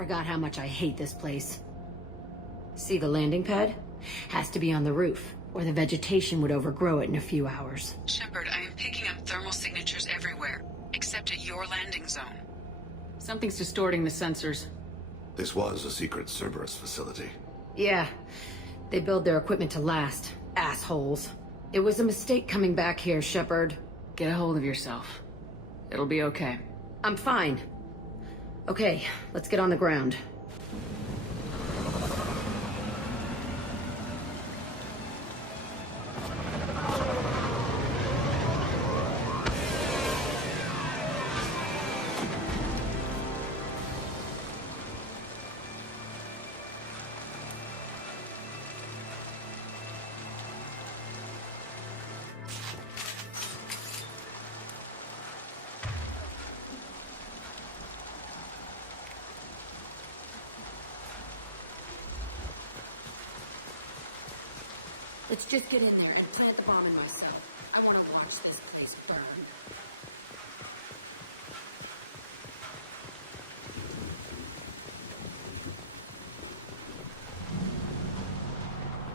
forgot how much I hate this place. See the landing pad? Has to be on the roof, or the vegetation would overgrow it in a few hours. Shepard, I am picking up thermal signatures everywhere, except at your landing zone. Something's distorting the sensors. This was a secret Cerberus facility. Yeah, they build their equipment to last. Assholes. It was a mistake coming back here, Shepard. Get a hold of yourself. It'll be okay. I'm fine. Okay, let's get on the ground. Let's just get in there and plant the bomb in myself. I want to launch this place burn.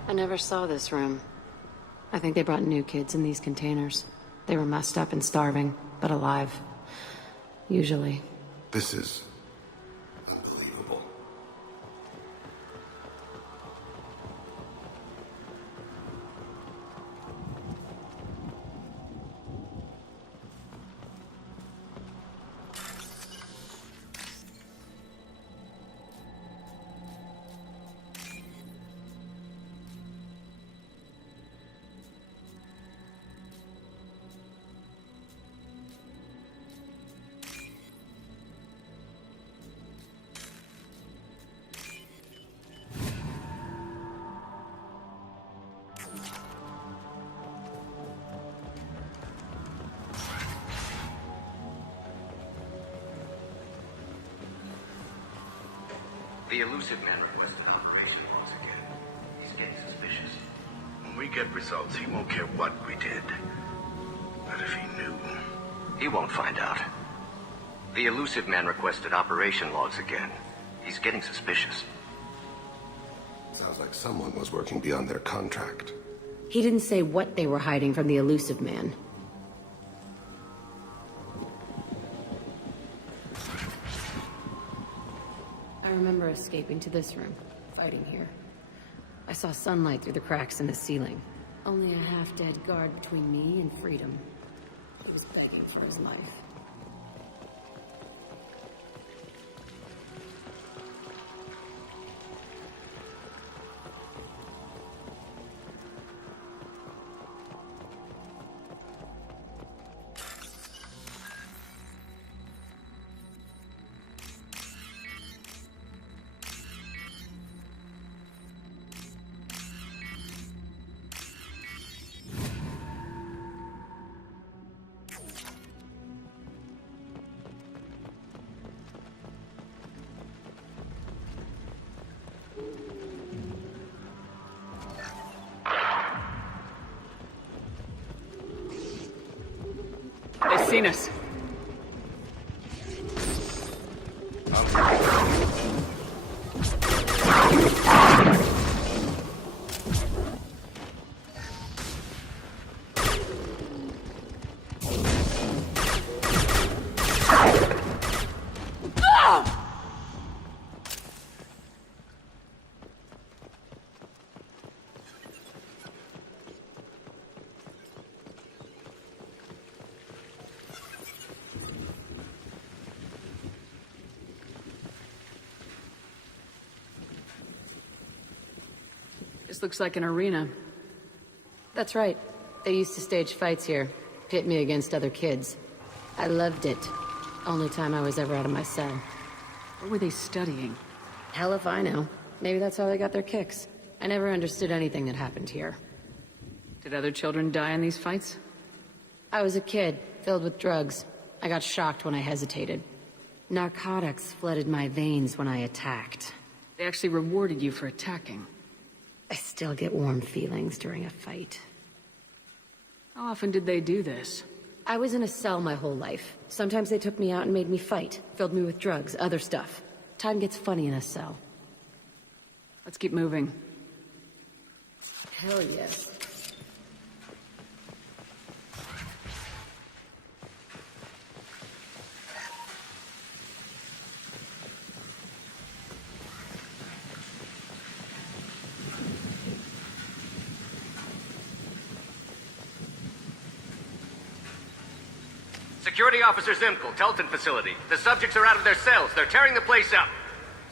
I never saw this room. I think they brought new kids in these containers. They were messed up and starving, but alive. Usually. This is unbelievable. The elusive man requested operation once again. He's getting suspicious. When we get results, he won't care what we did. But if he knew... He won't find out. The elusive man requested operation logs again. He's getting suspicious. Sounds like someone was working beyond their contract. He didn't say what they were hiding from the elusive man. I remember escaping to this room, fighting here. I saw sunlight through the cracks in the ceiling. Only a half-dead guard between me and freedom. He was begging for his life. They've seen us. This looks like an arena. That's right. They used to stage fights here, pit me against other kids. I loved it. Only time I was ever out of my cell. What were they studying? Hell if I know. Maybe that's how they got their kicks. I never understood anything that happened here. Did other children die in these fights? I was a kid, filled with drugs. I got shocked when I hesitated. Narcotics flooded my veins when I attacked. They actually rewarded you for attacking. I still get warm feelings during a fight. How often did they do this? I was in a cell my whole life. Sometimes they took me out and made me fight, filled me with drugs, other stuff. Time gets funny in a cell. Let's keep moving. Hell yes. Security Officer Zimkel, Telton facility. The subjects are out of their cells. They're tearing the place up.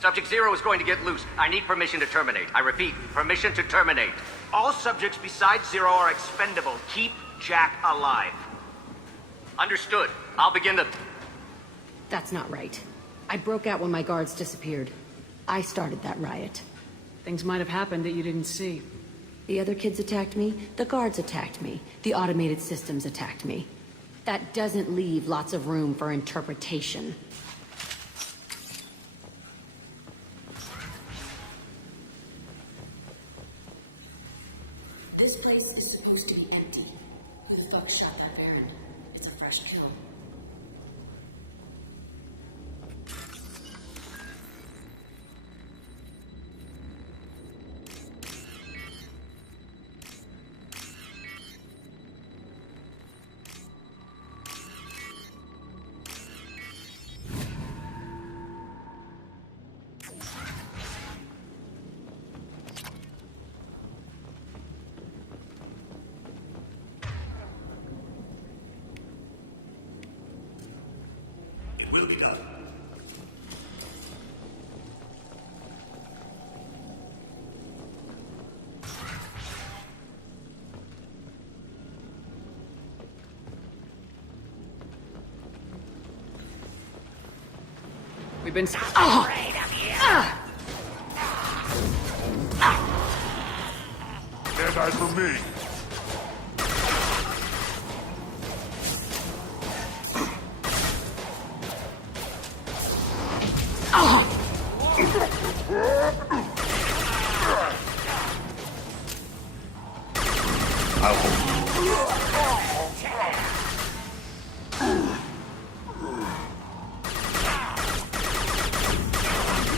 Subject 0 is going to get loose. I need permission to terminate. I repeat, permission to terminate. All subjects besides Zero are expendable. Keep Jack alive. Understood. I'll begin the... That's not right. I broke out when my guards disappeared. I started that riot. Things might have happened that you didn't see. The other kids attacked me, the guards attacked me, the automated systems attacked me. That doesn't leave lots of room for interpretation. This place is supposed to be empty. Who the fuck shot that Baron? It's a fresh kill. Will be done. We've been... Stand by for me.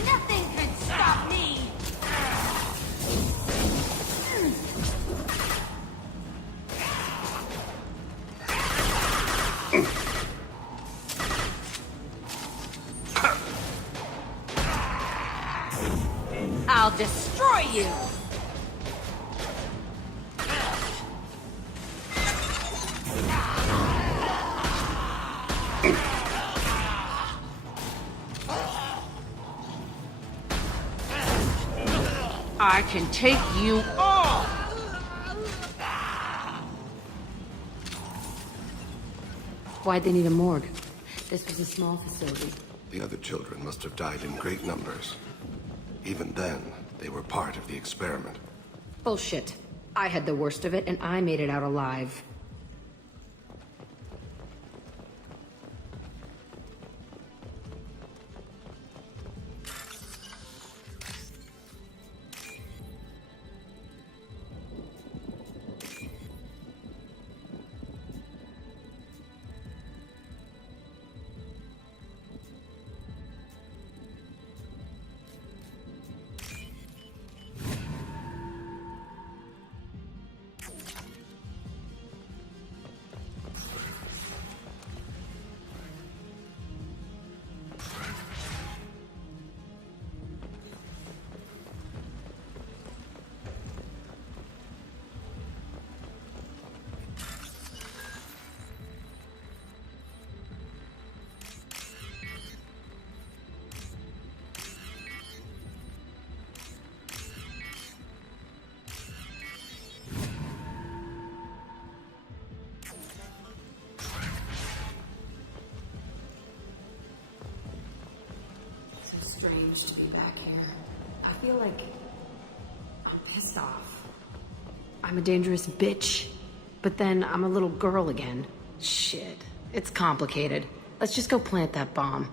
Nothing can stop me! I'll destroy you! I can take you all! Why'd they need a morgue? This was a small facility. The other children must have died in great numbers. Even then, they were part of the experiment. Bullshit. I had the worst of it, and I made it out alive. Strange to be back here. I feel like I'm pissed off. I'm a dangerous bitch, but then I'm a little girl again. Shit, it's complicated. Let's just go plant that bomb.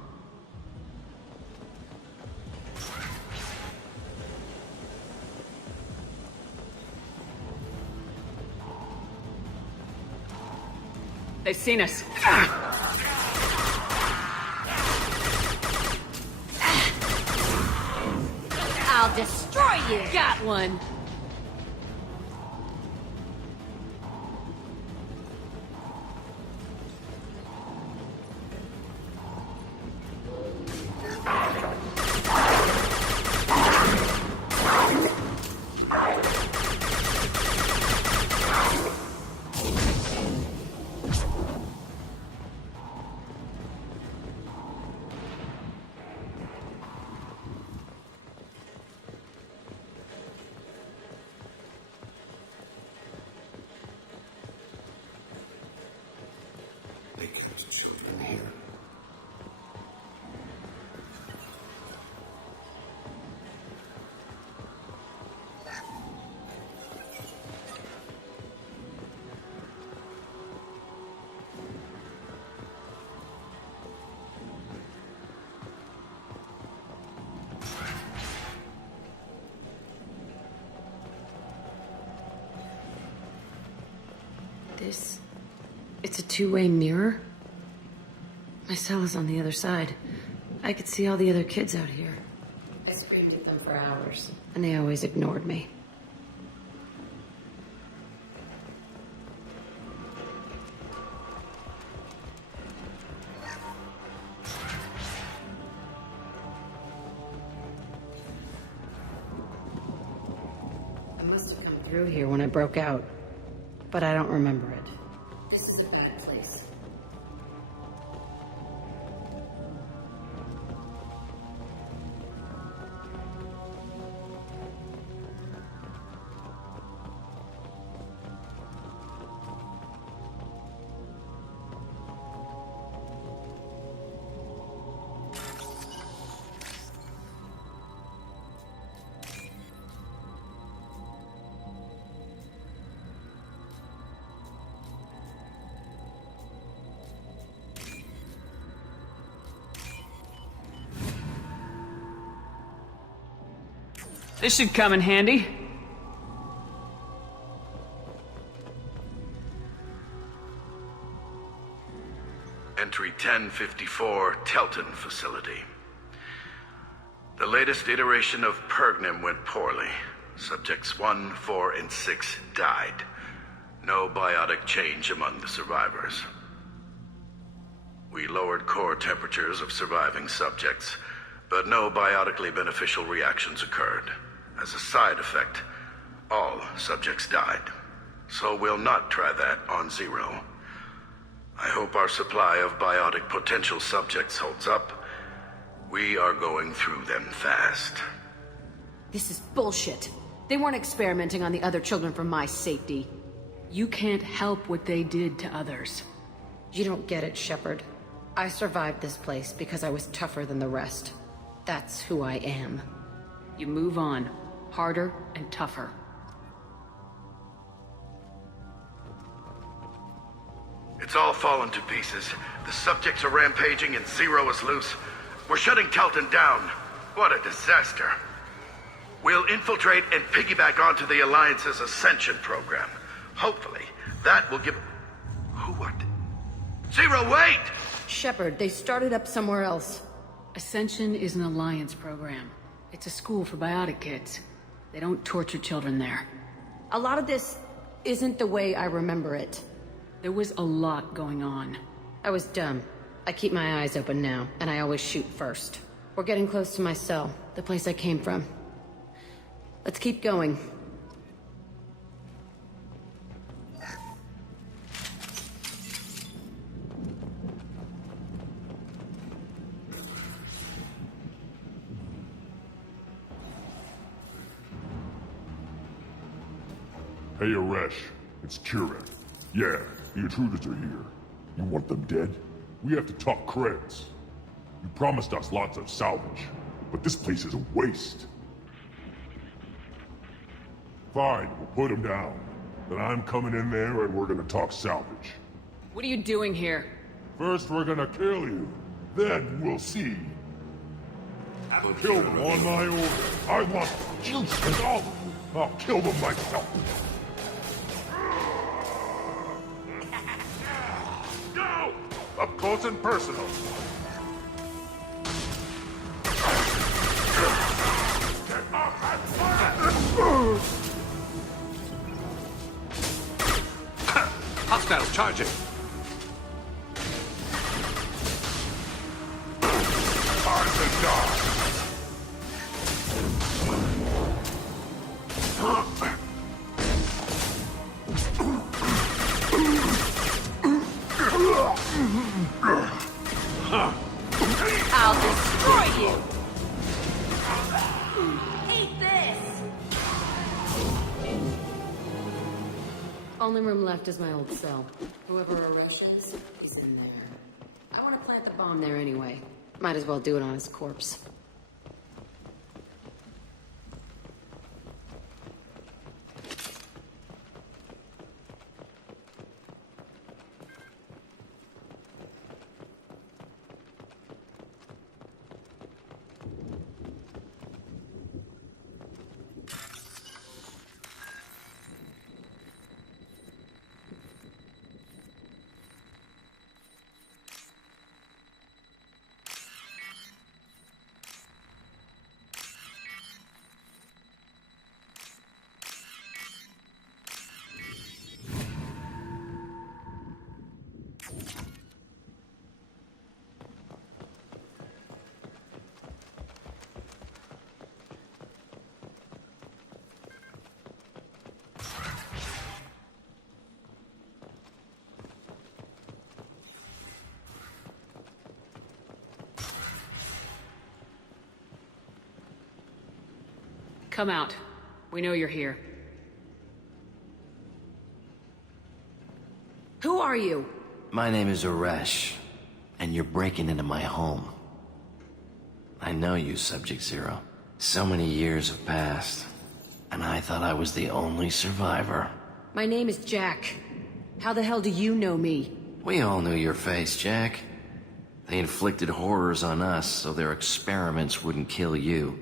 They've seen us. I'll destroy you! Got one! They kept children here. It's a two-way mirror? My cell is on the other side. I could see all the other kids out here. I screamed at them for hours, and they always ignored me. I must have come through here when I broke out, but I don't remember it. This is a bad place. This should come in handy. Entry 1054, Telton Facility. The latest iteration of Pergnim went poorly. Subjects 1, 4, and 6 died. No biotic change among the survivors. We lowered core temperatures of surviving subjects, but no biotically beneficial reactions occurred. As a side effect, all subjects died. So we'll not try that on Zero. I hope our supply of biotic potential subjects holds up. We are going through them fast. This is bullshit. They weren't experimenting on the other children for my safety. You can't help what they did to others. You don't get it, Shepard. I survived this place because I was tougher than the rest. That's who I am. You move on. Harder and tougher. It's all fallen to pieces. The subjects are rampaging and Zero is loose. We're shutting Telton down. What a disaster. We'll infiltrate and piggyback onto the Alliance's Ascension program. Hopefully, that will give... Who what? Zero, wait! Shepard, they started up somewhere else. Ascension is an Alliance program. It's a school for biotic kids. They don't torture children there. A lot of this isn't the way I remember it. There was a lot going on. I was dumb. I keep my eyes open now, and I always shoot first. We're getting close to my cell, the place I came from. Let's keep going. Hey, Aresh. It's Kieran. Yeah, the intruders are here. You want them dead? We have to talk creds. You promised us lots of salvage, but this place is a waste. Fine, we'll put them down. Then I'm coming in there and we're gonna talk salvage. What are you doing here? First we're gonna kill you. Then we'll see. I'll kill them on my order. I want juice and all. I'll kill them myself. Go! Up close and personal. Get up! Hostiles charging. Time to die. I'll destroy you! Eat this! Only room left is my old cell. Whoever Arash is, he's in there. I want to plant the bomb there anyway. Might as well do it on his corpse. Come out. We know you're here. Who are you? My name is Arash, and you're breaking into my home. I know you, Subject Zero. So many years have passed, and I thought I was the only survivor. My name is Jack. How the hell do you know me? We all knew your face, Jack. They inflicted horrors on us so their experiments wouldn't kill you.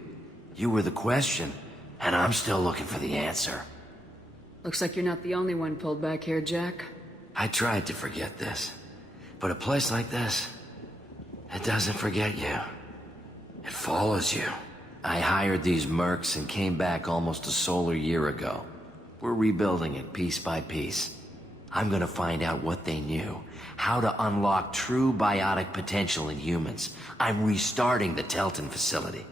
You were the question, and I'm still looking for the answer. Looks like you're not the only one pulled back here, Jack. I tried to forget this, but a place like this, it doesn't forget you. It follows you. I hired these mercs and came back almost a solar year ago. We're rebuilding it piece by piece. I'm gonna find out what they knew, how to unlock true biotic potential in humans. I'm restarting the Telton facility.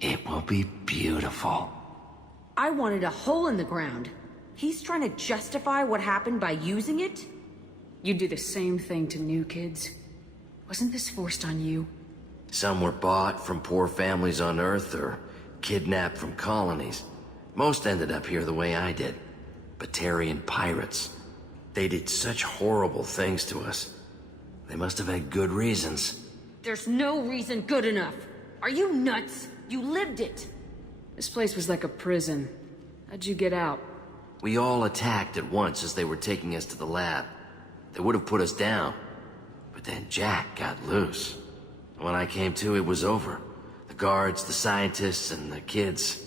It will be beautiful. I wanted a hole in the ground. He's trying to justify what happened by using it? You do the same thing to new kids. Wasn't this forced on you? Some were bought from poor families on Earth or kidnapped from colonies. Most ended up here the way I did. Batarian pirates. They did such horrible things to us. They must have had good reasons. There's no reason good enough. Are you nuts? You lived it. This place was like a prison. How'd you get out? We all attacked at once as they were taking us to the lab. They would have put us down. But then Jack got loose. When I came to, it was over. The guards, the scientists, and the kids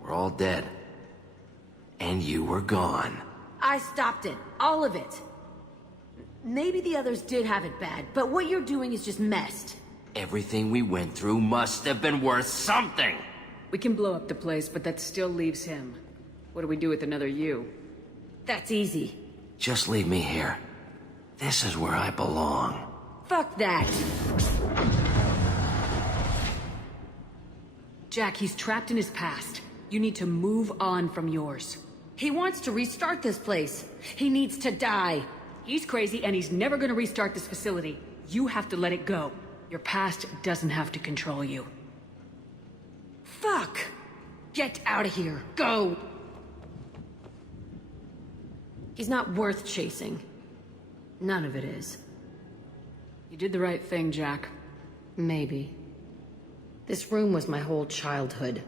were all dead. And you were gone. I stopped it. All of it. Maybe the others did have it bad, but what you're doing is just messed. Everything we went through must have been worth something! We can blow up the place, but that still leaves him. What do we do with another you? That's easy. Just leave me here. This is where I belong. Fuck that. Jack, he's trapped in his past. You need to move on from yours. He wants to restart this place. He needs to die. He's crazy and he's never gonna restart this facility. You have to let it go. Your past doesn't have to control you. Fuck! Get out of here. Go! He's not worth chasing. None of it is. You did the right thing, Jack. Maybe. This room was my whole childhood.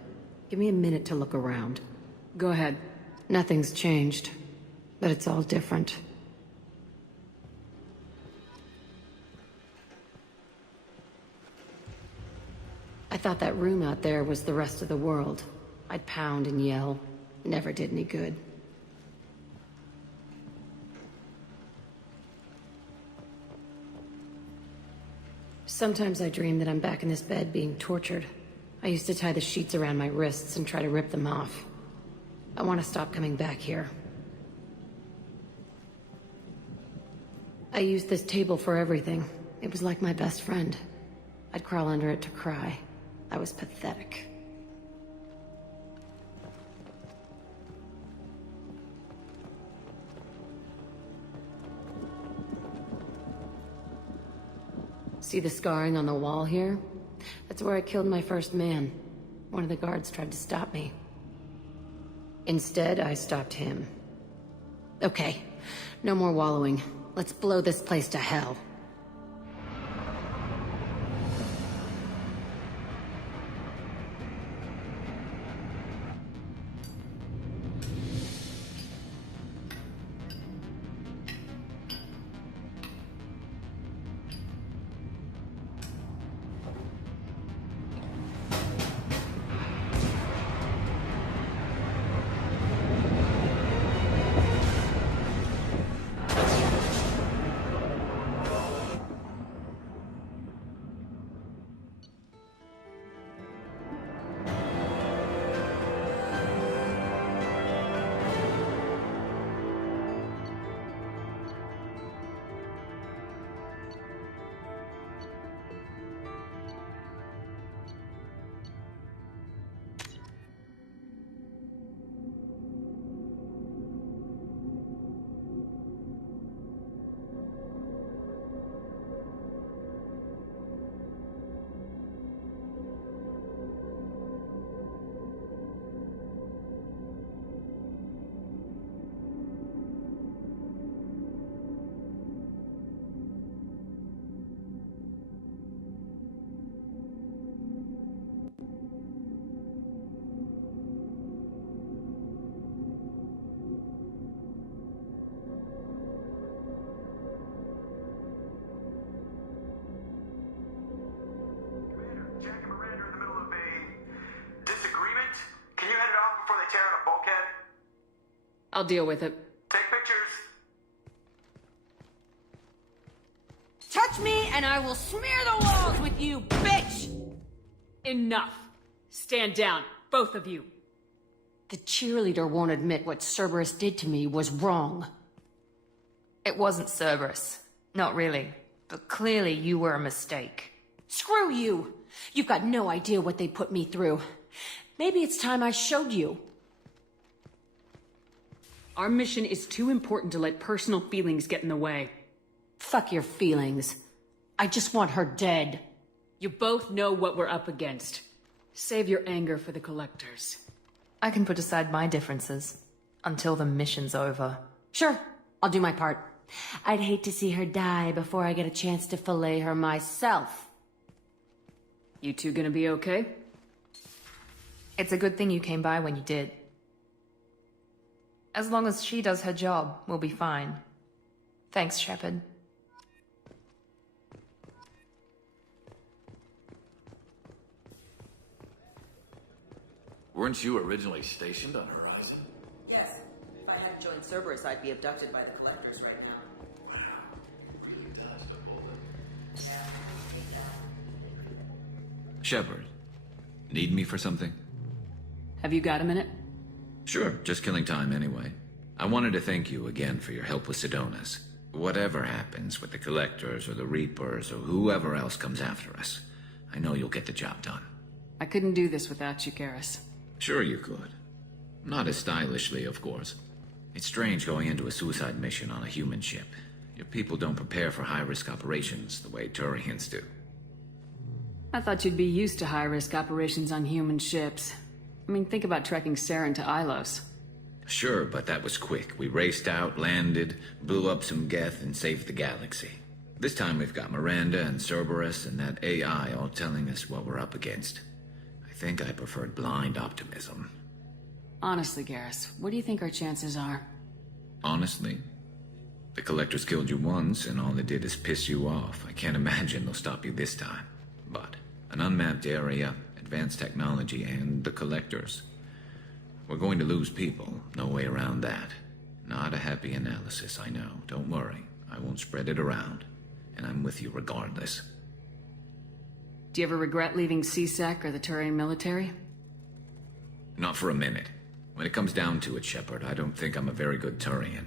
Give me a minute to look around. Go ahead. Nothing's changed, but it's all different. I thought that room out there was the rest of the world. I'd pound and yell. Never did any good. Sometimes I dream that I'm back in this bed being tortured. I used to tie the sheets around my wrists and try to rip them off. I want to stop coming back here. I used this table for everything. It was like my best friend. I'd crawl under it to cry. I was pathetic. See the scarring on the wall here? That's where I killed my first man. One of the guards tried to stop me. Instead, I stopped him. Okay, no more wallowing. Let's blow this place to hell. Jack and Miranda are in the middle of a disagreement. Can you head it off before they tear out a bulkhead? I'll deal with it. Take pictures. Touch me and I will smear the walls with you, bitch! Enough. Stand down, both of you. The cheerleader won't admit what Cerberus did to me was wrong. It wasn't Cerberus. Not really. But clearly you were a mistake. Screw you! You've got no idea what they put me through. Maybe it's time I showed you. Our mission is too important to let personal feelings get in the way. Fuck your feelings. I just want her dead. You both know what we're up against. Save your anger for the collectors. I can put aside my differences until the mission's over. Sure, I'll do my part. I'd hate to see her die before I get a chance to fillet her myself. You two gonna be okay? It's a good thing you came by when you did. As long as she does her job, we'll be fine. Thanks, Shepard. Weren't you originally stationed on Horizon? Yes. If I hadn't joined Cerberus, I'd be abducted by the Collectors right now. Wow. Really dodged a bullet. Yeah, I hate that. Shepard, need me for something? Have you got a minute? Sure, just killing time anyway. I wanted to thank you again for your help with Sidonis. Whatever happens with the Collectors or the Reapers or whoever else comes after us, I know you'll get the job done. I couldn't do this without you, Garrus. Sure you could. Not as stylishly, of course. It's strange going into a suicide mission on a human ship. Your people don't prepare for high-risk operations the way Turians do. I thought you'd be used to high-risk operations on human ships. I mean, think about trekking Saren to Ilos. Sure, but that was quick. We raced out, landed, blew up some Geth, and saved the galaxy. This time we've got Miranda and Cerberus and that AI all telling us what we're up against. I think I preferred blind optimism. Honestly, Garrus, what do you think our chances are? Honestly, the Collectors killed you once, and all they did is piss you off. I can't imagine they'll stop you this time. But an unmapped area, advanced technology, and the Collectors. We're going to lose people. No way around that. Not a happy analysis, I know. Don't worry. I won't spread it around. And I'm with you regardless. Do you ever regret leaving CSEC or the Turian military? Not for a minute. When it comes down to it, Shepard, I don't think I'm a very good Turian.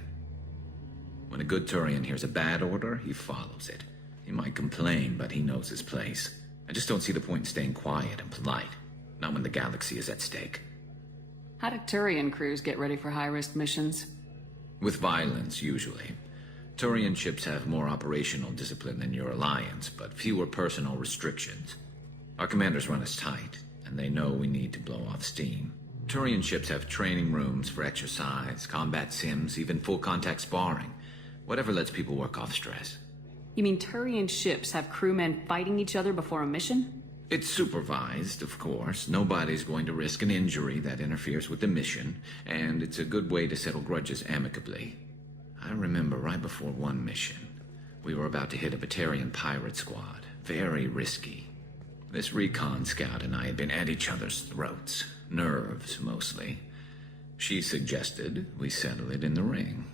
When a good Turian hears a bad order, he follows it. He might complain, but he knows his place. I just don't see the point in staying quiet and polite. Not when the galaxy is at stake. How do Turian crews get ready for high-risk missions? With violence, usually. Turian ships have more operational discipline than your alliance, but fewer personal restrictions. Our commanders run us tight, and they know we need to blow off steam. Turian ships have training rooms for exercise, combat sims, even full-contact sparring. Whatever lets people work off stress. You mean Turian ships have crewmen fighting each other before a mission? It's supervised, of course. Nobody's going to risk an injury that interferes with the mission, and it's a good way to settle grudges amicably. I remember right before one mission, we were about to hit a Batarian pirate squad. Very risky. This recon scout and I had been at each other's throats. Nerves, mostly. She suggested we settle it in the ring.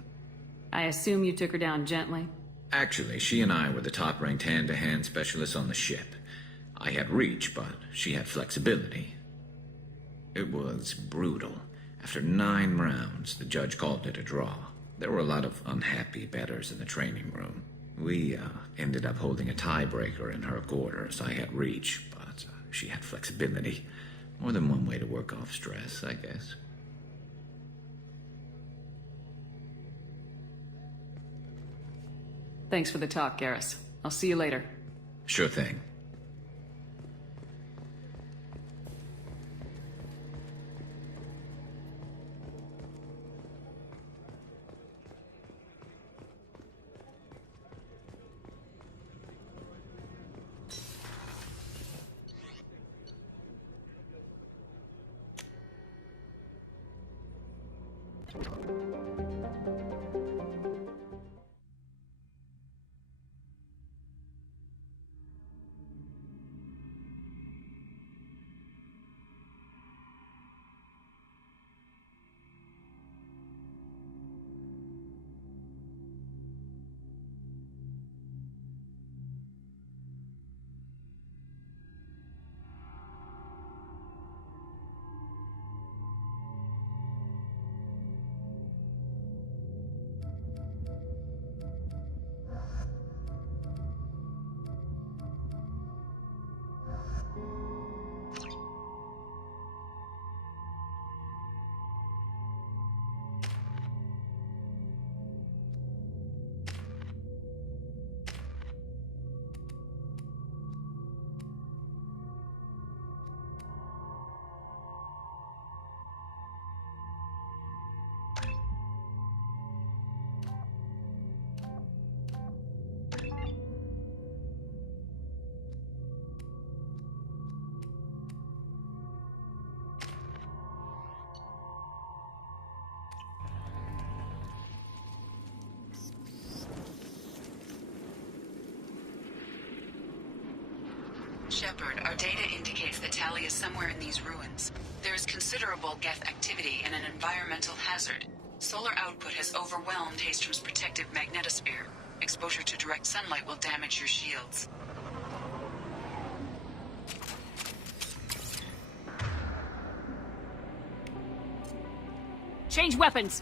I assume you took her down gently? Actually, she and I were the top-ranked hand-to-hand specialists on the ship. I had reach, but she had flexibility. It was brutal. After 9 rounds, the judge called it a draw. There were a lot of unhappy bettors in the training room. We ended up holding a tiebreaker in her quarters. I had reach, but she had flexibility. More than one way to work off stress, I guess. Thanks for the talk, Garrus. I'll see you later. Sure thing. Shepard, our data indicates that Tali is somewhere in these ruins. There is considerable Geth activity and an environmental hazard. Solar output has overwhelmed Hastrom's protective magnetosphere. Exposure to direct sunlight will damage your shields. Change weapons!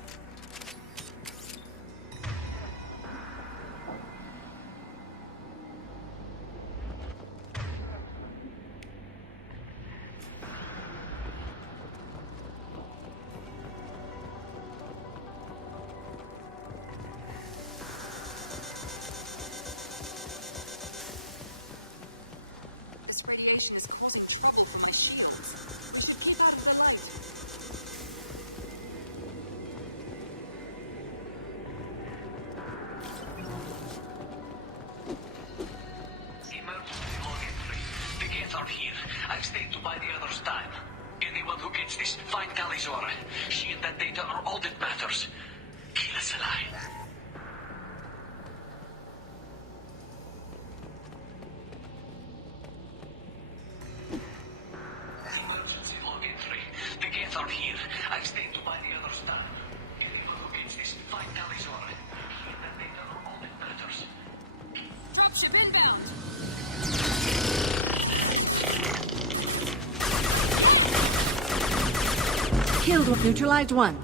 Killed with neutralized one.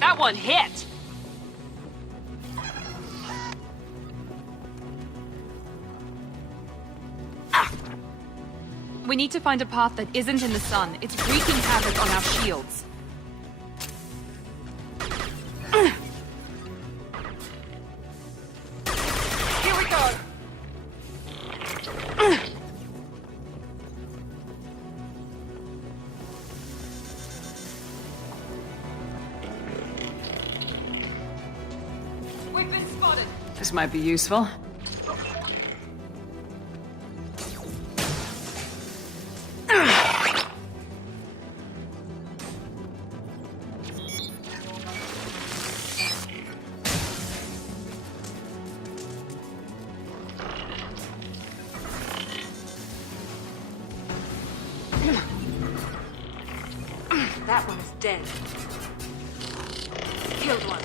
That one hit! Ah. We need to find a path that isn't in the sun. It's wreaking havoc on our shields. Here we go! We've been spotted! This might be useful. That one's dead. Killed one.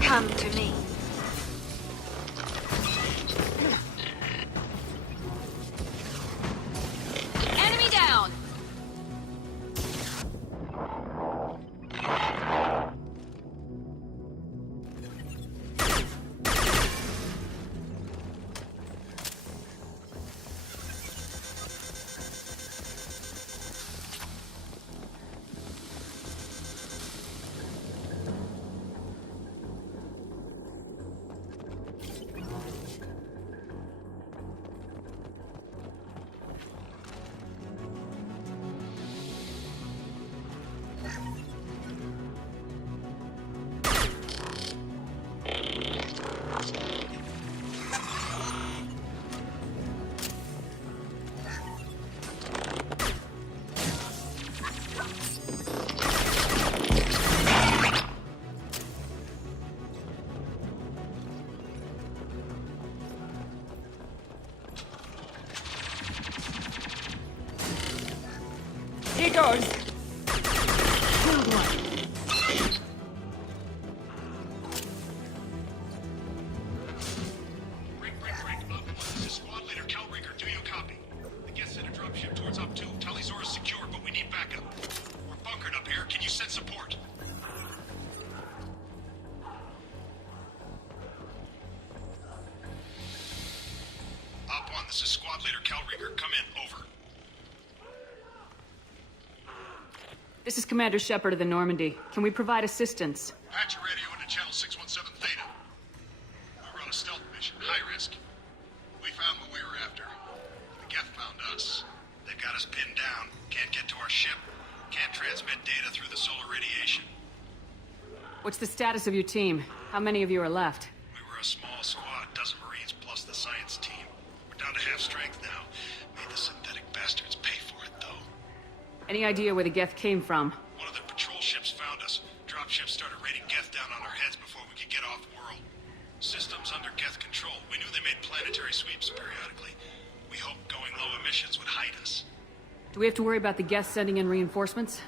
Come to me. Enemy down! Here goes. Killed one. This is Squad Leader Calriker. Do you copy? The guest sent a dropship towards Op 2. Talizor is secure, but we need backup. We're bunkered up here. Can you send support? Op 1, this is Squad Leader Calriker. Come in. Over. This is Commander Shepard of the Normandy. Can we provide assistance? Patch your radio into channel 617 Theta. We run a stealth mission, high risk. We found what we were after. The Geth found us. They've got us pinned down. Can't get to our ship. Can't transmit data through the solar radiation. What's the status of your team? How many of you are left? We were a small squad, dozen Marines plus the science team. We're down to half strength now. Made the synthetic bastards pay for it, though. Any idea where the Geth came from? One of the patrol ships found us. Dropships started raining Geth down on our heads before we could get off-world. Systems under Geth control. We knew they made planetary sweeps periodically. We hoped going low emissions would hide us. Do we have to worry about the Geth sending in reinforcements?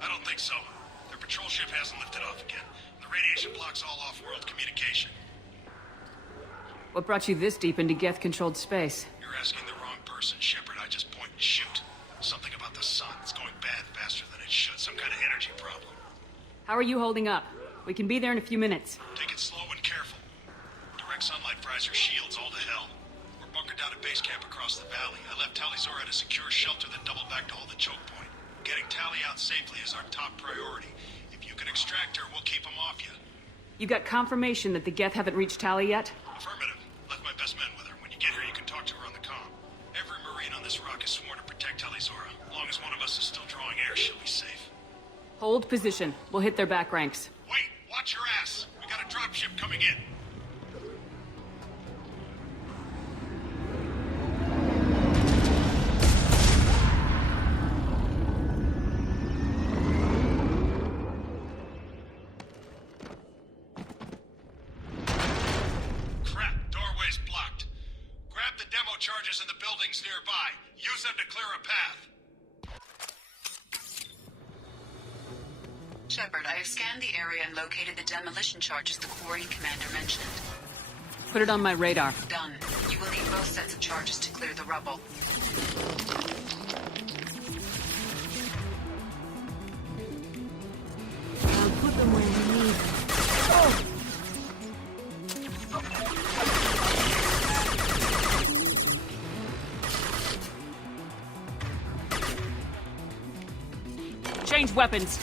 I don't think so. Their patrol ship hasn't lifted off again. The radiation blocks all off-world communication. What brought you this deep into Geth-controlled space? You're asking the wrong person, Shepard. I just point and shoot. Something about the sun. It's going bad faster than it should. Some kind of energy problem. How are you holding up? We can be there in a few minutes. Take it slow and careful. Direct sunlight fries your shields all to hell. We're bunkered down at base camp across the valley. I left Talizor at a secure shelter that doubled back to hold the choke point. Getting Tally out safely is our top priority. If you can extract her, we'll keep them off you. You got confirmation that the Geth haven't reached Tally yet? Affirmative. Left my best men with her. When you get here, you can talk to her on the comm. Every Marine on this rock is sworn to protect Talizora. As long as one of us is still drawing air, she'll be safe. Hold position. We'll hit their back ranks. Wait! Watch your ass! We got a dropship coming in. Crap, doorway's blocked. Grab the demo charges in the buildings nearby. Use them to clear a path. Shepard, I have scanned the area and located the demolition charges the quarry commander mentioned. Put it on my radar. Done. You will need both sets of charges to clear the rubble. I'll put them where we need them. Change weapons.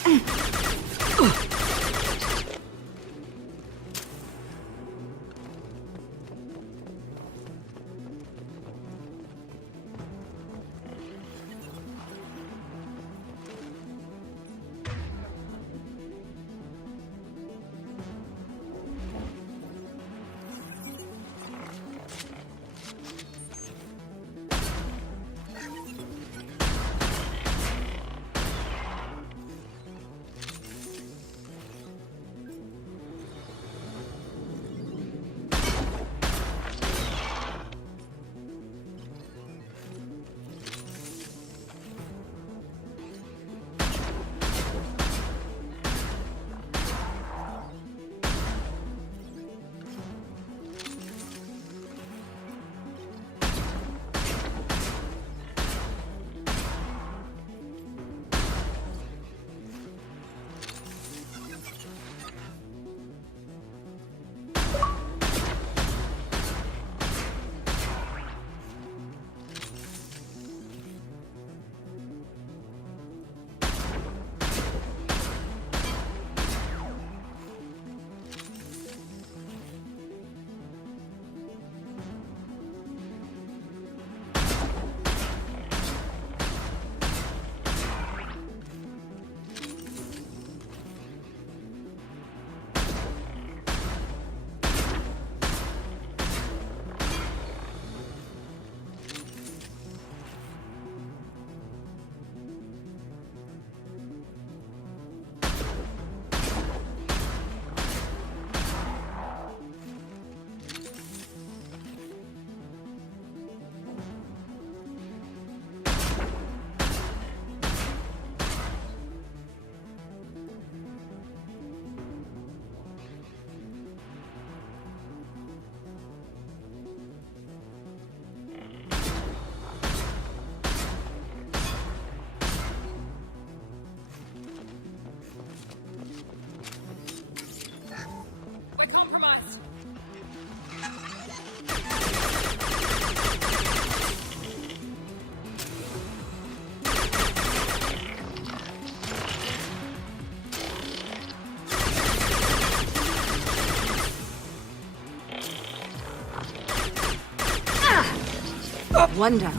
One down.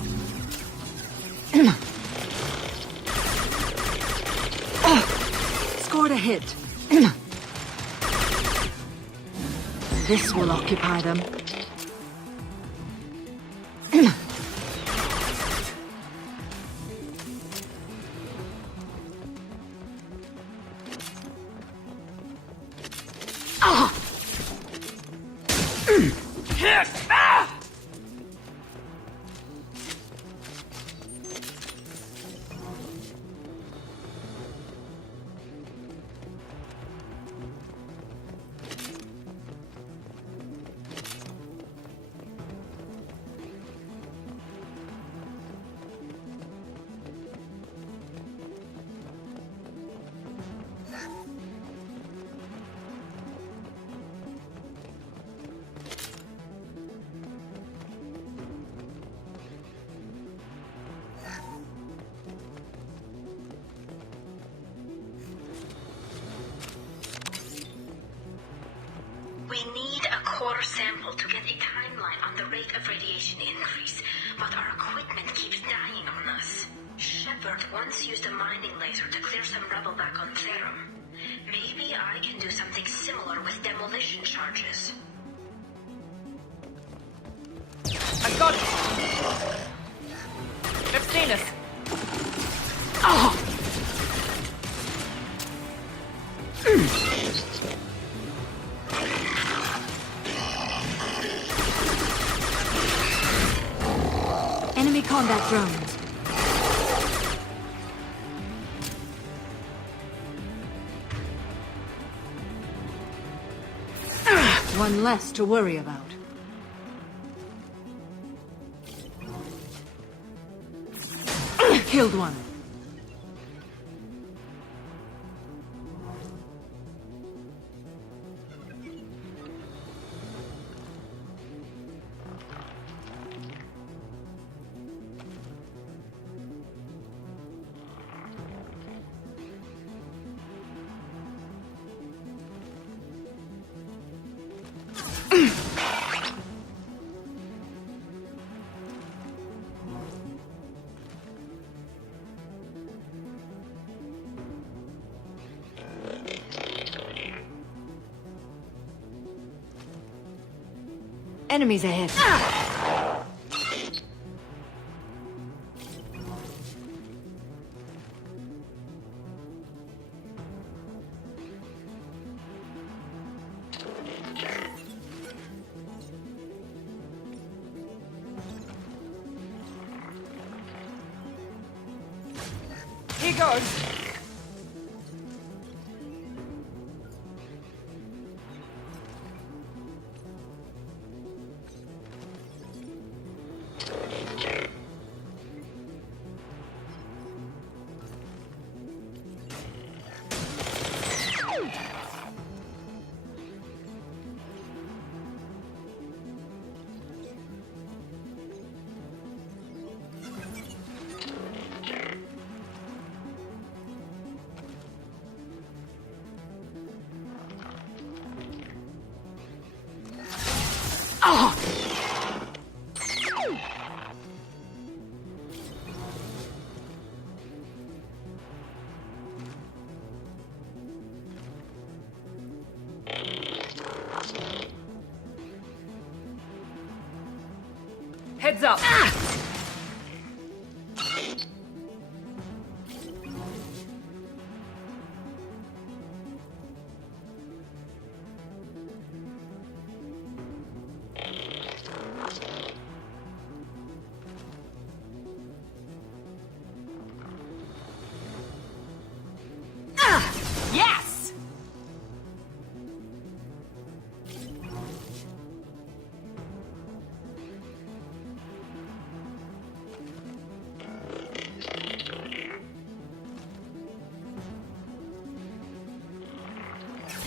Scored a hit. This will occupy them. We need a core sample to get a timeline on the rate of radiation increase, but our equipment keeps dying on us. Shepard once used a mining laser to clear some rubble back on Therum. Maybe I can do something similar with demolition charges. I've got it! They've seen us! Oh! Enemy combat drones. One less to worry about. Killed one. Enemies ahead. Here goes. Heads up! Yes!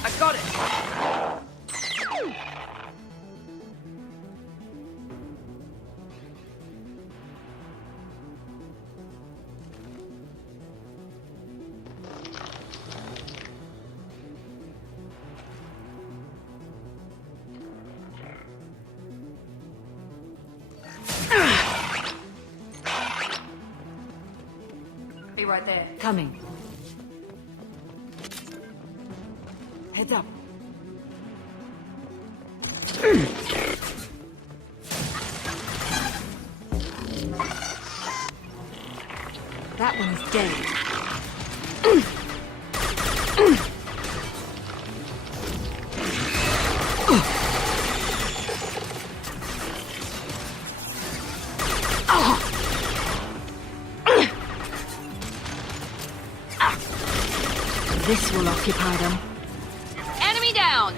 I got it! Be right there. Coming. Heads up. That one's dead. This will occupy them. Enemy down!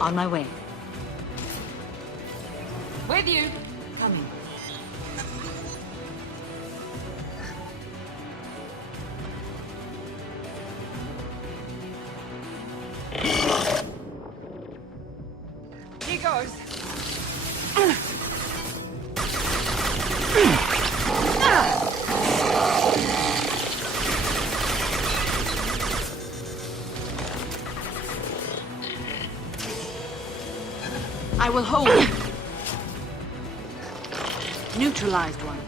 On my way. With you. Coming. Here goes. I will hold. Neutralized one.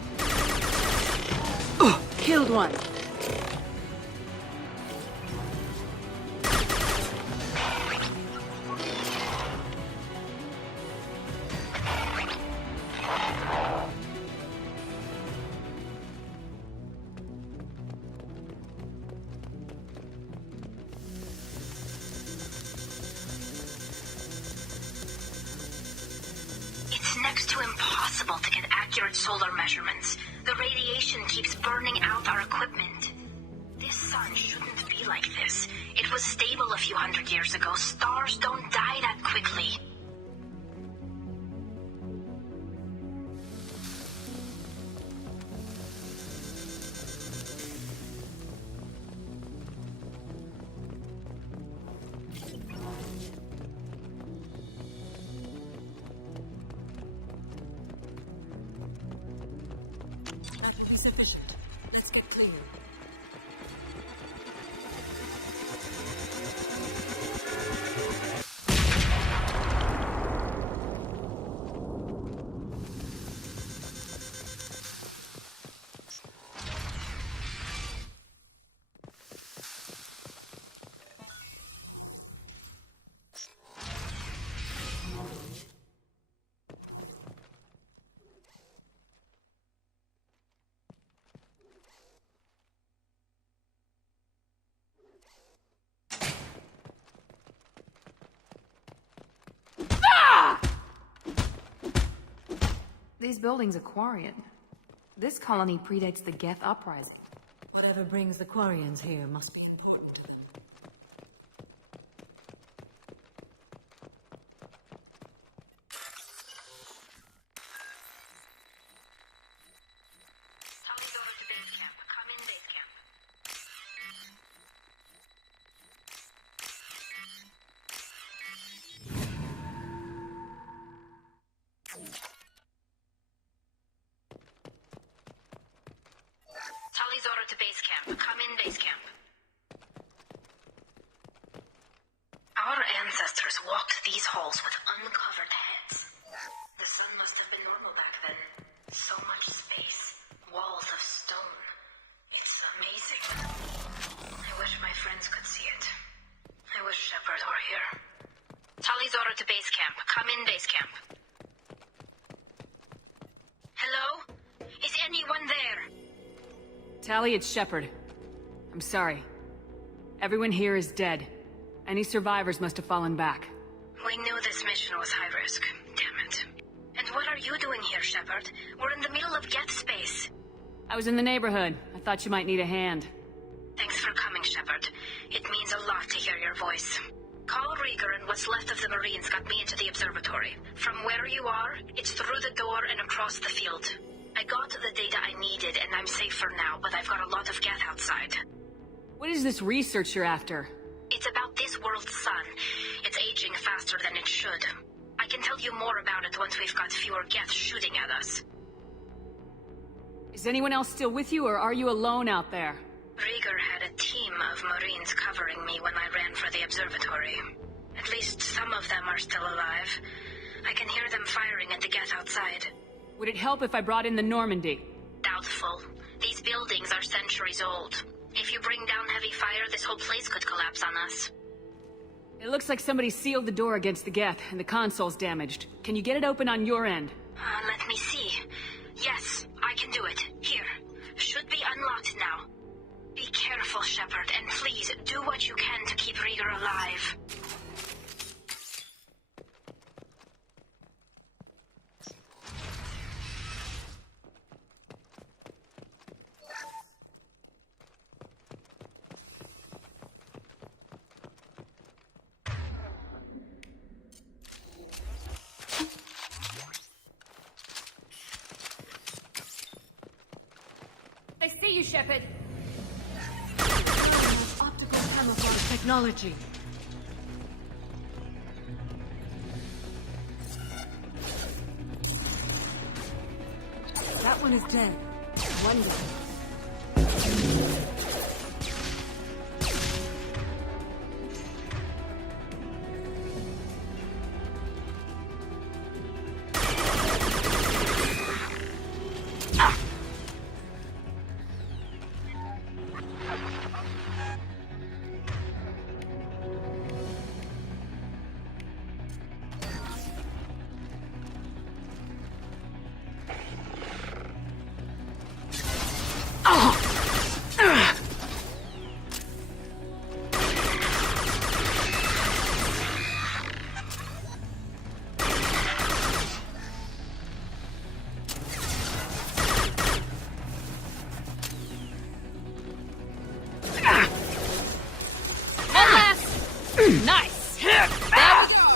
Killed one. It's next to impossible to get accurate solar measurements. The radiation keeps burning out our equipment. This sun shouldn't be like this. It was stable a few hundred years ago. Stars don't die that quickly. That could be sufficient. Let's get clear. These buildings are Quarian. This colony predates the Geth uprising. Whatever brings the Quarians here must be important to them. Tully's over to base camp. Come in base camp. Tully's order to base camp. Come in base camp. Our ancestors walked these halls with uncovered heads. The sun must have been normal back then. So much space. Walls of stone. It's amazing. I wish my friends could see it. I wish Shepard were here. Tully's order to base camp. Come in base camp. Hello? Is anyone there? Tally, it's Shepard. I'm sorry. Everyone here is dead. Any survivors must have fallen back. We knew this mission was high risk. Damn it. And what are you doing here, Shepard? We're in the middle of Geth space. I was in the neighborhood. I thought you might need a hand. Thanks for coming, Shepard. It means a lot to hear your voice. Carl Rieger and what's left of the Marines got me into the observatory. From where you are, it's through the door and across the field. I got the data I needed, and I'm safe for now, but I've got a lot of Geth outside. What is this research you're after? It's about this world's sun. It's aging faster than it should. I can tell you more about it once we've got fewer Geth shooting at us. Is anyone else still with you, or are you alone out there? Rieger had a team of Marines covering me when I ran for the observatory. At least some of them are still alive. I can hear them firing at the Geth outside. Would it help if I brought in the Normandy? Doubtful. These buildings are centuries old. If you bring down heavy fire, this whole place could collapse on us. It looks like somebody sealed the door against the Geth, and the console's damaged. Can you get it open on your end? Let me see. Yes, I can do it. Here. Should be unlocked now. Be careful, Shepard, and please do what you can to keep Rieger alive. I see you, Shepard. Optical camouflage technology. That one is dead. One dead. Nice! That was...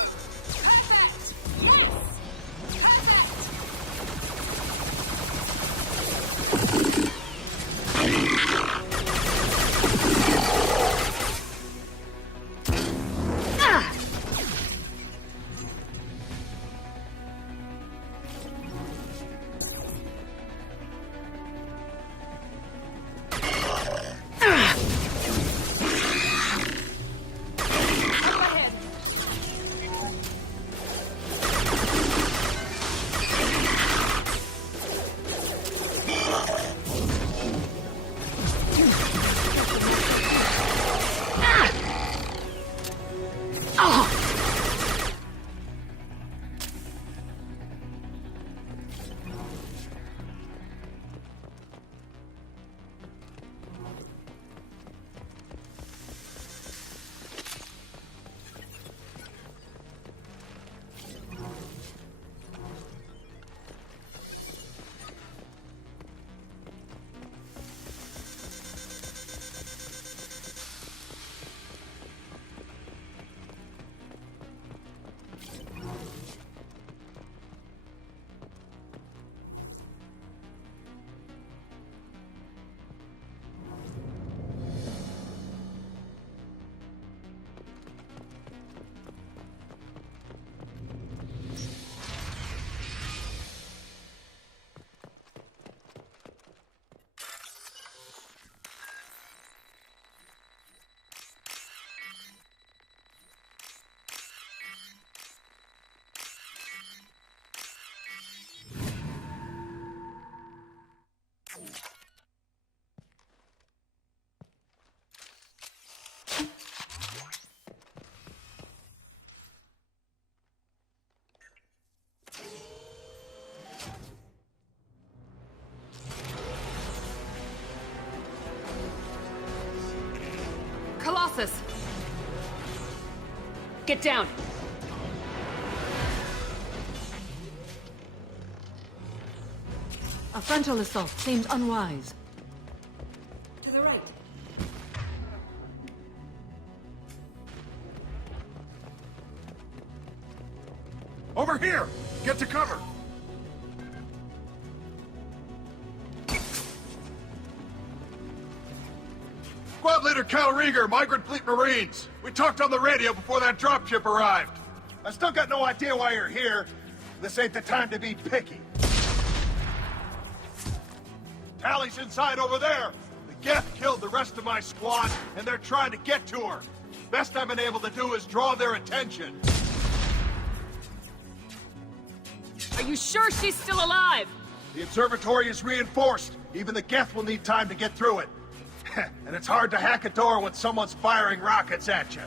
Colossus! Get down! A frontal assault seems unwise. To the right. Over here! Get to cover! Squad Leader Cal Rieger, Migrant Fleet Marines. We talked on the radio before that dropship arrived. I still got no idea why you're here. This ain't the time to be picky. Tally's inside over there. The Geth killed the rest of my squad, and they're trying to get to her. Best I've been able to do is draw their attention. Are you sure she's still alive? The observatory is reinforced. Even the Geth will need time to get through it. And it's hard to hack a door when someone's firing rockets at you.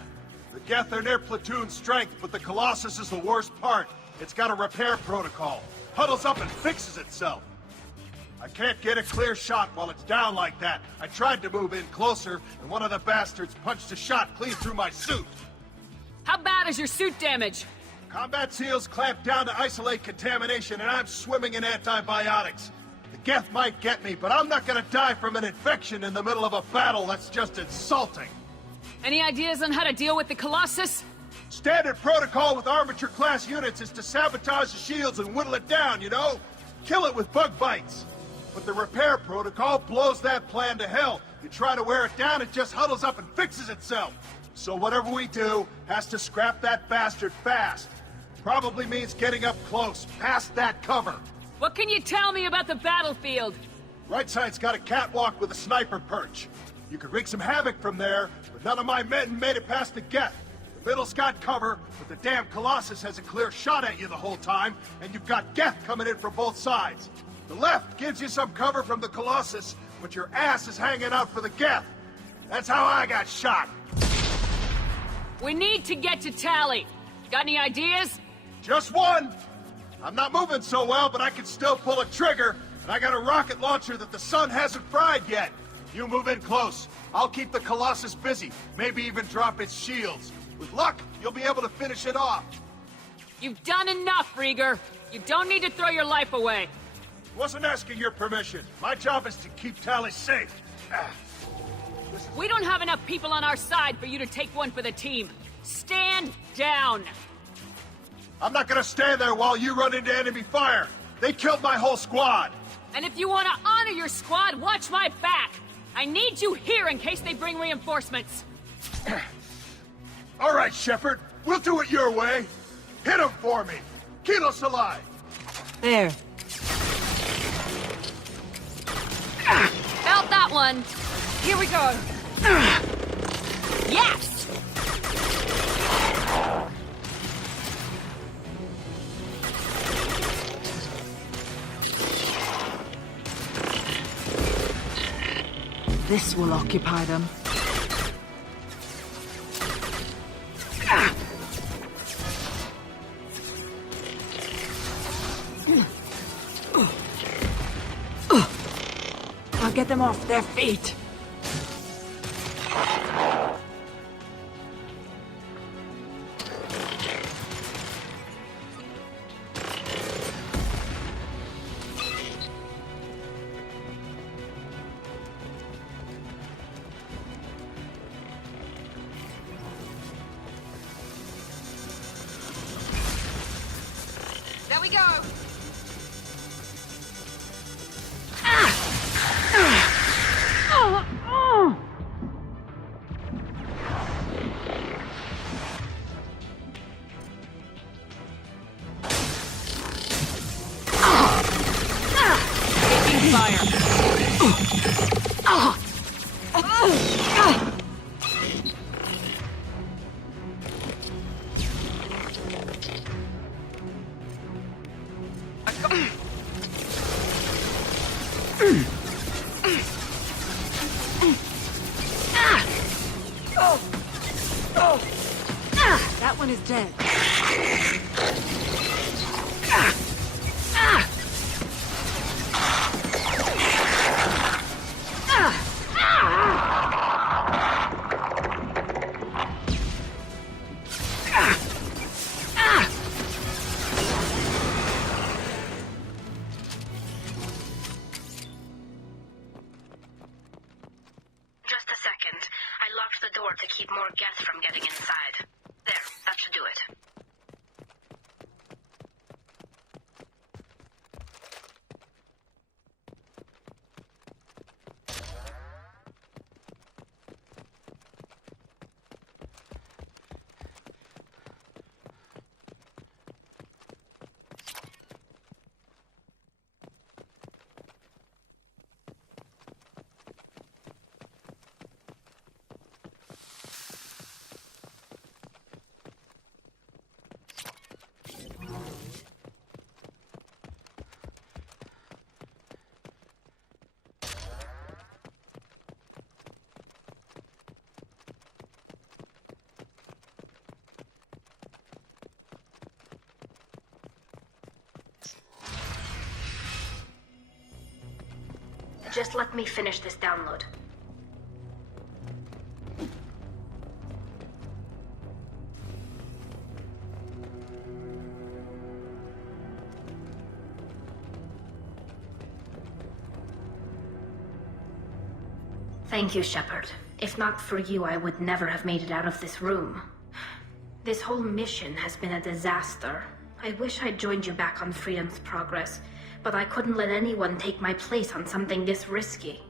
The Geth are near platoon strength, but the Colossus is the worst part. It's got a repair protocol. Huddles up and fixes itself. I can't get a clear shot while it's down like that. I tried to move in closer, and one of the bastards punched a shot clean through my suit. How bad is your suit damage? Combat SEALs clamped down to isolate contamination, and I'm swimming in antibiotics. The Geth might get me, but I'm not gonna die from an infection in the middle of a battle. That's just insulting. Any ideas on how to deal with the Colossus? Standard protocol with armature-class units is to sabotage the shields and whittle it down, you know? Kill it with bug bites. But the repair protocol blows that plan to hell. You try to wear it down, it just huddles up and fixes itself. So whatever we do has to scrap that bastard fast. Probably means getting up close, past that cover. What can you tell me about the battlefield? Right side's got a catwalk with a sniper perch. You could wreak some havoc from there, but none of my men made it past the Geth. The middle's got cover, but the damn Colossus has a clear shot at you the whole time, and you've got Geth coming in from both sides. The left gives you some cover from the Colossus, but your ass is hanging out for the Geth. That's how I got shot. We need to get to Tally. Got any ideas? Just one. I'm not moving so well, but I can still pull a trigger, and I got a rocket launcher that the sun hasn't fried yet. You move in close. I'll keep the Colossus busy, maybe even drop its shields. With luck, you'll be able to finish it off. You've done enough, Rieger. You don't need to throw your life away. Wasn't asking your permission. My job is to keep Tally safe. We don't have enough people on our side for you to take one for the team. Stand down! I'm not gonna stand there while you run into enemy fire! They killed my whole squad! And if you want to honor your squad, watch my back! I need you here in case they bring reinforcements! All right, Shepard. We'll do it your way. Hit him for me. Kilo Salai. There. Felt that one! Here we go! Yes! This will occupy them. I'll get them off their feet. There we go! Taking fire! That one is dead. Just a second. I locked the door to keep more Geth from getting inside. There, that should do it. Just let me finish this download. Thank you, Shepard. If not for you, I would never have made it out of this room. This whole mission has been a disaster. I wish I'd joined you back on Freedom's Progress, but I couldn't let anyone take my place on something this risky.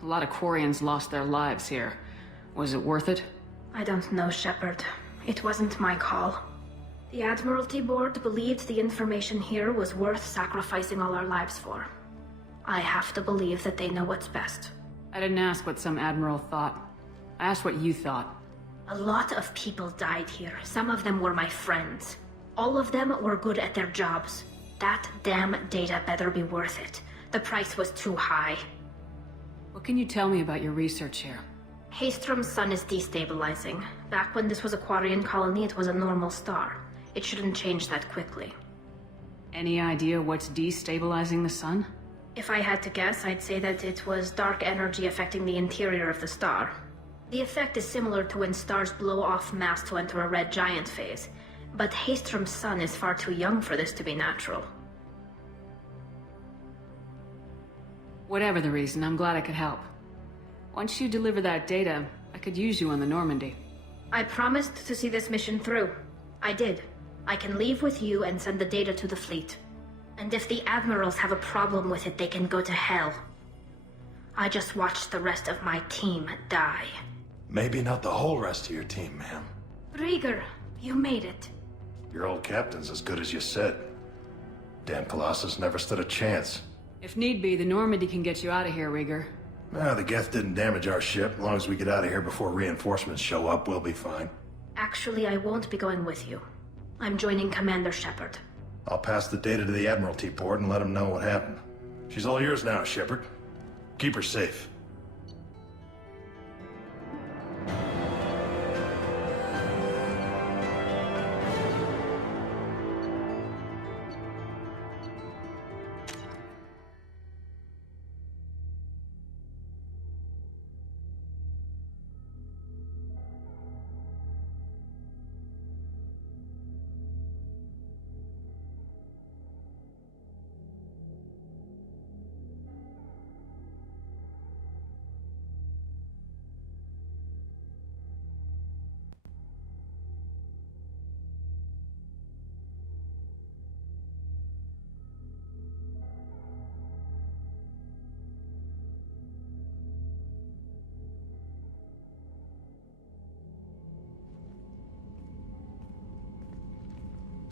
A lot of Quarians lost their lives here. Was it worth it? I don't know, Shepard. It wasn't my call. The Admiralty Board believed the information here was worth sacrificing all our lives for. I have to believe that they know what's best. I didn't ask what some admiral thought. I asked what you thought. A lot of people died here. Some of them were my friends. All of them were good at their jobs. That damn data better be worth it. The price was too high. What can you tell me about your research here? Haystrom's sun is destabilizing. Back when this was a Quarian colony, it was a normal star. It shouldn't change that quickly. Any idea what's destabilizing the sun? If I had to guess, I'd say that it was dark energy affecting the interior of the star. The effect is similar to when stars blow off mass to enter a red giant phase. But Haystrom's sun is far too young for this to be natural. Whatever the reason, I'm glad I could help. Once you deliver that data, I could use you on the Normandy. I promised to see this mission through. I did. I can leave with you and send the data to the fleet. And if the admirals have a problem with it, they can go to hell. I just watched the rest of my team die. Maybe not the whole rest of your team, ma'am. Rieger, you made it. Your old captain's as good as you said. Damn Colossus never stood a chance. If need be, the Normandy can get you out of here, Rieger. The Geth didn't damage our ship. As long as we get out of here before reinforcements show up, we'll be fine. Actually, I won't be going with you. I'm joining Commander Shepard. I'll pass the data to the Admiralty board and let them know what happened. She's all yours now, Shepard. Keep her safe.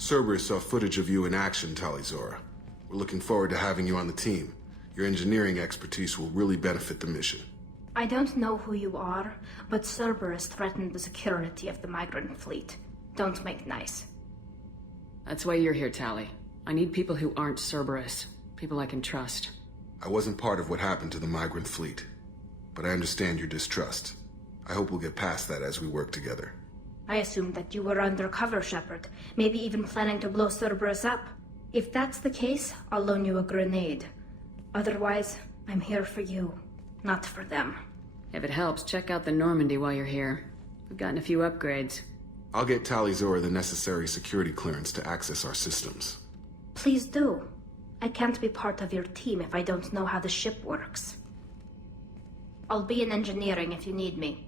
Cerberus saw footage of you in action, Talizora. We're looking forward to having you on the team. Your engineering expertise will really benefit the mission. I don't know who you are, but Cerberus threatened the security of the migrant fleet. Don't make nice. That's why you're here, Tali. I need people who aren't Cerberus. People I can trust. I wasn't part of what happened to the migrant fleet, but I understand your distrust. I hope we'll get past that as we work together. I assumed that you were undercover, Shepard. Maybe even planning to blow Cerberus up. If that's the case, I'll loan you a grenade. Otherwise, I'm here for you, not for them. If it helps, check out the Normandy while you're here. We've gotten a few upgrades. I'll get Talizora the necessary security clearance to access our systems. Please do. I can't be part of your team if I don't know how the ship works. I'll be in engineering if you need me.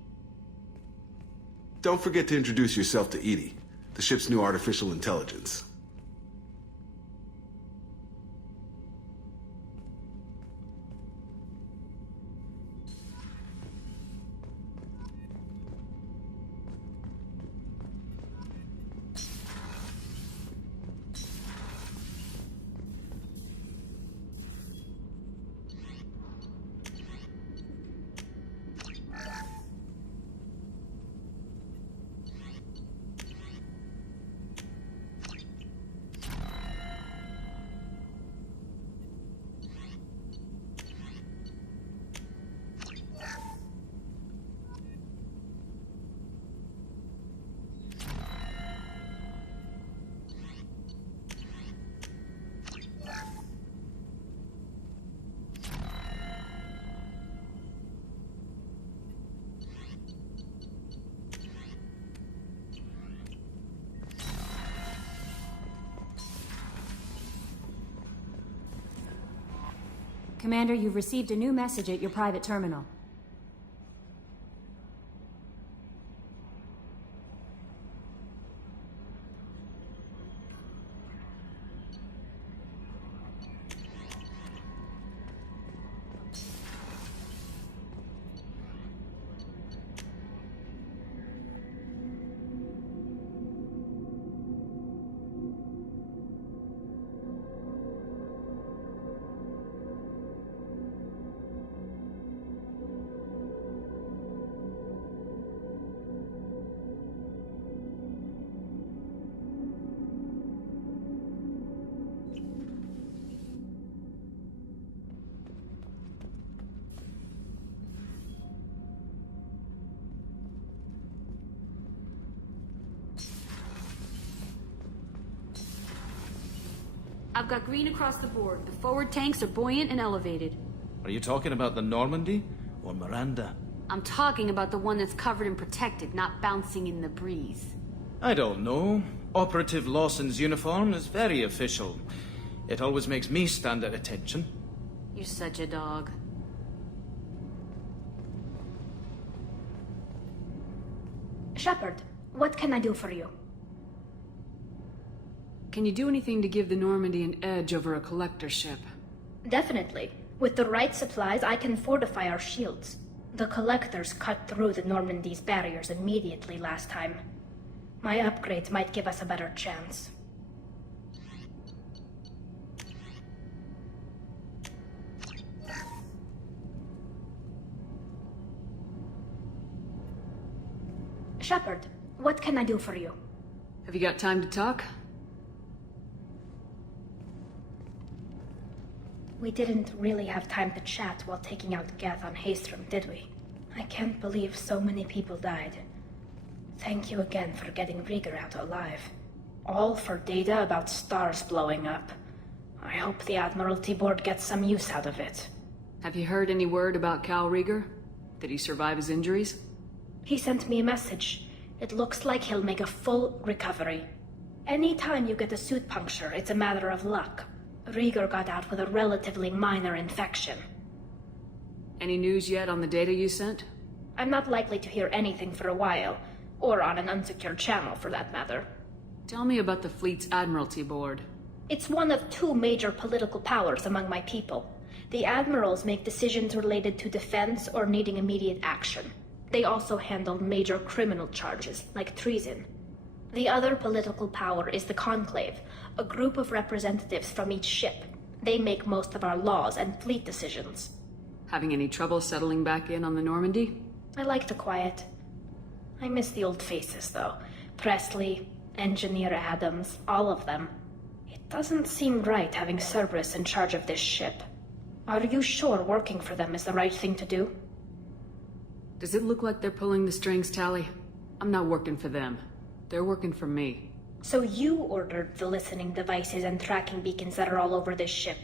Don't forget to introduce yourself to Edie, the ship's new artificial intelligence. Commander, you've received a new message at your private terminal. I've got green across the board. The forward tanks are buoyant and elevated. Are you talking about the Normandy or Miranda? I'm talking about the one that's covered and protected, not bouncing in the breeze. I don't know. Operative Lawson's uniform is very official. It always makes me stand at attention. You're such a dog. Shepard, what can I do for you? Can you do anything to give the Normandy an edge over a collector ship? Definitely. With the right supplies, I can fortify our shields. The Collectors cut through the Normandy's barriers immediately last time. My upgrades might give us a better chance. Shepard, what can I do for you? Have you got time to talk? We didn't really have time to chat while taking out Geth on Haestrom, did we? I can't believe so many people died. Thank you again for getting Rieger out alive. All for data about stars blowing up. I hope the Admiralty Board gets some use out of it. Have you heard any word about Cal Rieger? Did he survive his injuries? He sent me a message. It looks like he'll make a full recovery. Anytime you get a suit puncture, it's a matter of luck. Rieger got out with a relatively minor infection. Any news yet on the data you sent? I'm not likely to hear anything for a while, or on an unsecured channel for that matter. Tell me about the fleet's Admiralty Board. It's one of two major political powers among my people. The admirals make decisions related to defense or needing immediate action. They also handle major criminal charges, like treason. The other political power is the Conclave, a group of representatives from each ship. They make most of our laws and fleet decisions. Having any trouble settling back in on the Normandy? I like the quiet. I miss the old faces, though. Presley, Engineer Adams, all of them. It doesn't seem right having Cerberus in charge of this ship. Are you sure working for them is the right thing to do? Does it look like they're pulling the strings, Tally? I'm not working for them. They're working for me. So you ordered the listening devices and tracking beacons that are all over this ship.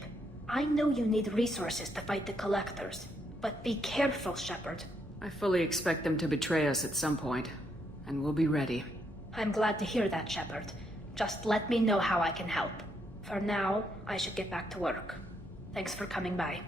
I know you need resources to fight the Collectors, but be careful, Shepard. I fully expect them to betray us at some point, and we'll be ready. I'm glad to hear that, Shepard. Just let me know how I can help. For now, I should get back to work. Thanks for coming by.